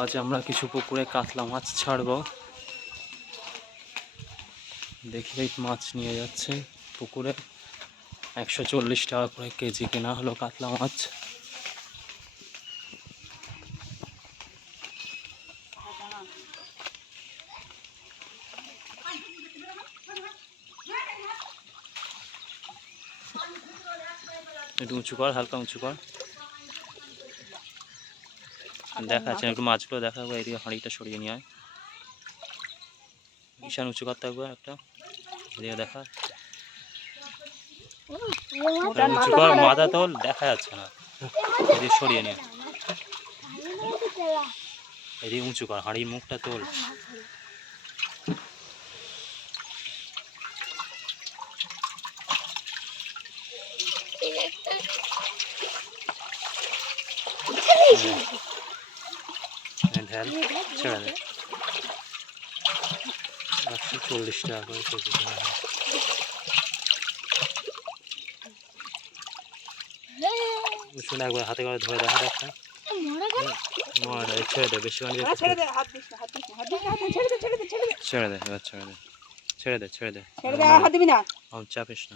আজ আমরা কিছু পুকুরে কাতলা মাছ ছাড়বো। দেখি এই মাছ নিয়ে যাচ্ছে পুকুরে। একশো চল্লিশ টাকা করে কেজি কেনা হলো কাতলা মাছ। একটু উঁচু কর, হালকা উঁচু কর। দেখা যাচ্ছে না, একটু মাছগুলো দেখাবো এদিকে হাঁড়িটা সরিয়ে নিয়ে আয়। ঈশান উঁচু করতে হবে একটা এদিকে দেখা। উঁচু কর মাথা তোল দেখা যাচ্ছে না। এদিকে সরিয়ে নিয়ে এদিকে উঁচু কর হাঁড়ির মুখটা তোল। হ্যাঁ, ঢেল ছেড়ে দে একশো চল্লিশ টাকা করে কেজি কিনা হয়। উঁচু না একবার হাতে করে ধরে দেখা না, ছেড়ে দে বেশি ছেড়ে দে ছেড়ে দে ছেড়ে দে ছেড়ে দে। ছেড়ে দে এবার ছেড়ে দে। ছেড়ে দে ছেড়ে দে ছেড়ে দে। আর হাত দিবি না। চাপিস না।